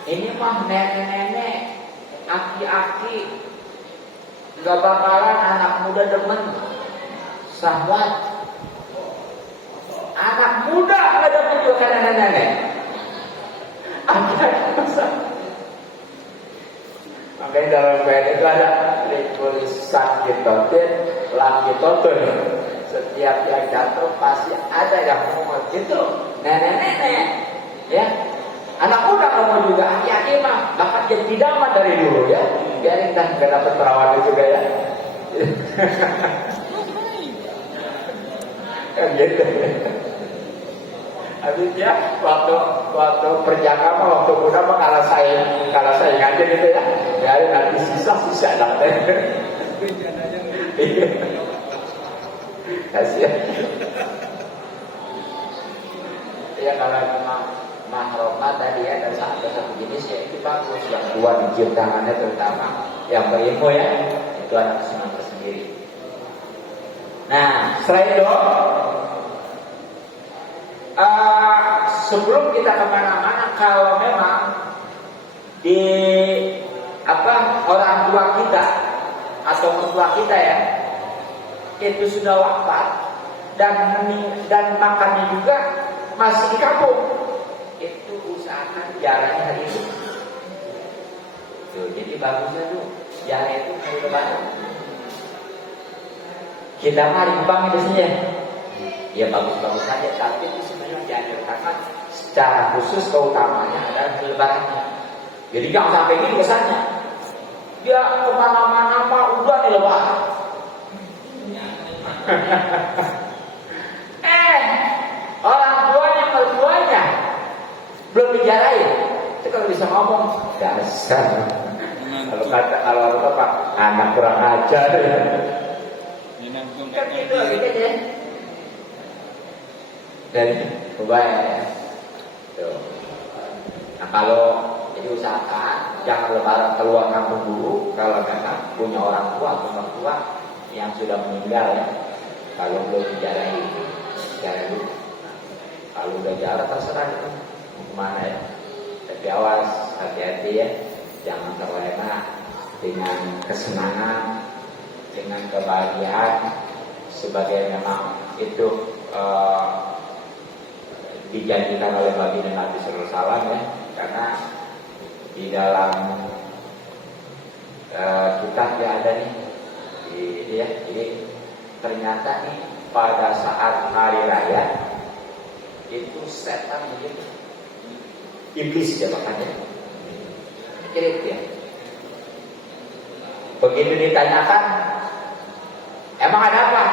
Ini mah nenek-nenek, aki-aki, nggak bakalan anak muda demen. Syahwat. Anak muda nggak demen juga nenek-nenek. Makanya dalam band itu ada tulisan ditotin, laki totin. Setiap yang jatuh pasti ada yang mau gitu. Nenek-nenek, ya. Anak muda kamu juga aki-aki mah bahkan jadi idaman dari dulu ya. Biarin dah gak dapat perawatan juga ya. Kan gitu. Habisnya waktu perjaka mah waktu muda mah kalah saing aja gitu ya. Biarin nanti sisa nanti. Kasihan. Ya kalau memang mahroma tadi ada satu jenis ya itu bagus, yang tua dicium tangannya terutama yang berilmu ya, itu anak kesenangan tersendiri. Nah setelah itu sebelum kita kemana-mana, kalau memang di orang tua kita atau mertua kita ya itu sudah wafat dan makannya juga masih di kampung, itu usahakan jaraknya hari itu. Tuh, jadi bagusnya tuh jarak itu hari lebaran. Kita mari bang di sini ya bagus-bagus saja, tapi itu sebenarnya dianjurkan secara khusus keutamanya adalah hari lebarannya. Jadi jangan sampai gini kesannya. Dia kemana-mana apa udah di lebaran. Orang tuanya mertuanya belum dijarain. Itu kalau bisa ngomong dasar. Kalau apa anak kurang ajar. Kan gitu aja. Dari Ubay. Tuh. Nah kalau jadi usahakan jangan lebaran keluar kampung dulu kalau memang punya orang tua atau mertua yang sudah meninggal ya. Kalau belum dijarain, jarang dulu. Kalau udah jarak terserah itu mau kemana ya. Tapi awas, hati-hati ya. Jangan terlena dengan kesenangan, dengan kebahagiaan. Sebagai memang itu dijanjikan oleh baginda Nabi Sallallahu Alaihi Wasallam ya. Karena di dalam kitab yang ada nih, jadi ternyata nih pada saat hari raya itu setan begitu, iblis ya makanya kirit ya. Begitu ditanyakan, emang ada apa?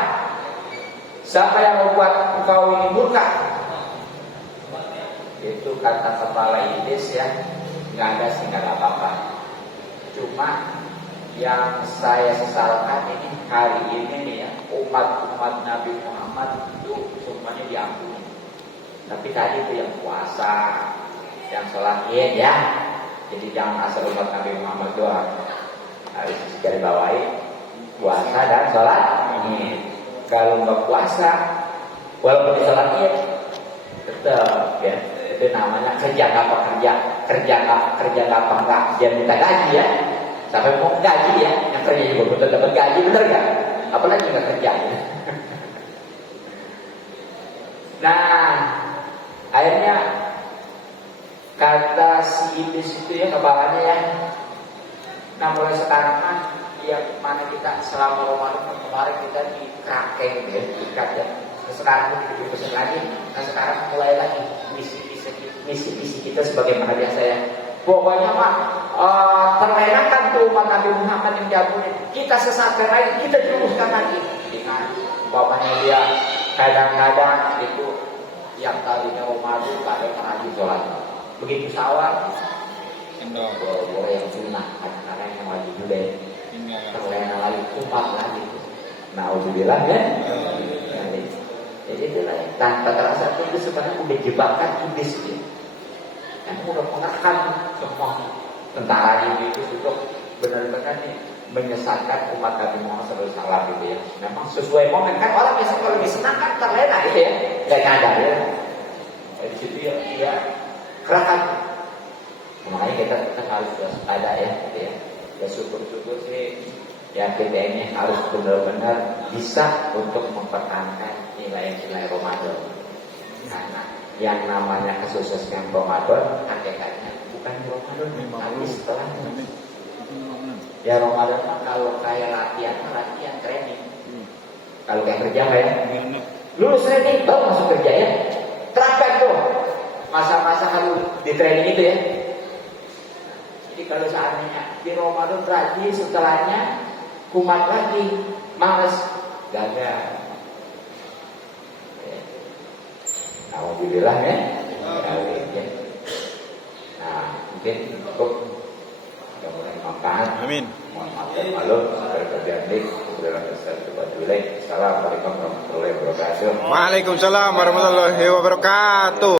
Siapa yang membuat engkau ini murka? Itu kata kepala iblis ya, nggak ada sih, nggak ada apa-apa. Cuma yang saya sesalkan ini hari ini nih ya, umat Nabi Muhammad itu semuanya diampuni. Tapi tadi itu yang puasa, yang sholat id ya. Jadi jangan asal umat Nabi Muhammad doang. Harus dicari bawahi puasa dan sholat id. Kalau nggak puasa, walaupun di sholat id, tetap ya. Itu namanya kerja apa enggak? Dia minta gaji ya. Sampai mau gaji ya, yang kerja juga betul dapat gaji, bener nggak? Apalagi nggak kerja. Nah, akhirnya kata si iblis itu ya kepalanya ya. Nah mulai sekarang kan, ya mana kita selama Ramadan kemarin kita dikrakeng gitu ya, diikat ya. Sekarang itu dipesan lagi. Nah sekarang mulai lagi misi kita sebagaimana biasa ya. Pokoknya mah terlenakan tuh umat Nabi Muhammad yang diampuni. Kita sesatkan lagi, kita teruskan lagi. Dengan bapaknya dia kadang-kadang itu yang tadinya Umaru pada rajin sholat. Begitu sawal, boleh yang sunnah, kadang-kadang yang wajib juga ya. Terlena lagi, umat lagi. Nauzubillah kan? Jadi itu lah, tanpa terasa itu sebenarnya udah jebakan iblis ya. Yang udah mengekan semua tentara ini itu untuk benar-benar nih menyesatkan umat Nabi Muhammad SAW gitu ya. Memang sesuai momen kan, orang biasa kalau lebih senang kan terlena gitu ya, nggak nyadar ya. Dari situ ya kerahkan. Makanya kita harus waspada ya, gitu ya. Ya syukur-syukur sih ya kita ini harus benar-benar bisa untuk mempertahankan nilai-nilai Ramadan. Karena yang namanya kesuksesan Ramadan hakikatnya bukan di Ramadan, tapi setelahnya. Ya Ramadan mah kalau kayak latihan training. Kalau kayak kerja kayak lulus training baru masuk kerja ya. Terapkan tuh masa-masa kalau di training itu ya. Jadi kalau seandainya di Ramadan berarti setelahnya kumat lagi, males, gagal. Alhamdulillah ya. Nah, mungkin untuk mudah-mudahan manfaat. Amin. Mohon maaf dan malu terjadi kebenaran besar kepada Assalamualaikum warahmatullahi wabarakatuh. Waalaikumsalam warahmatullahi wabarakatuh.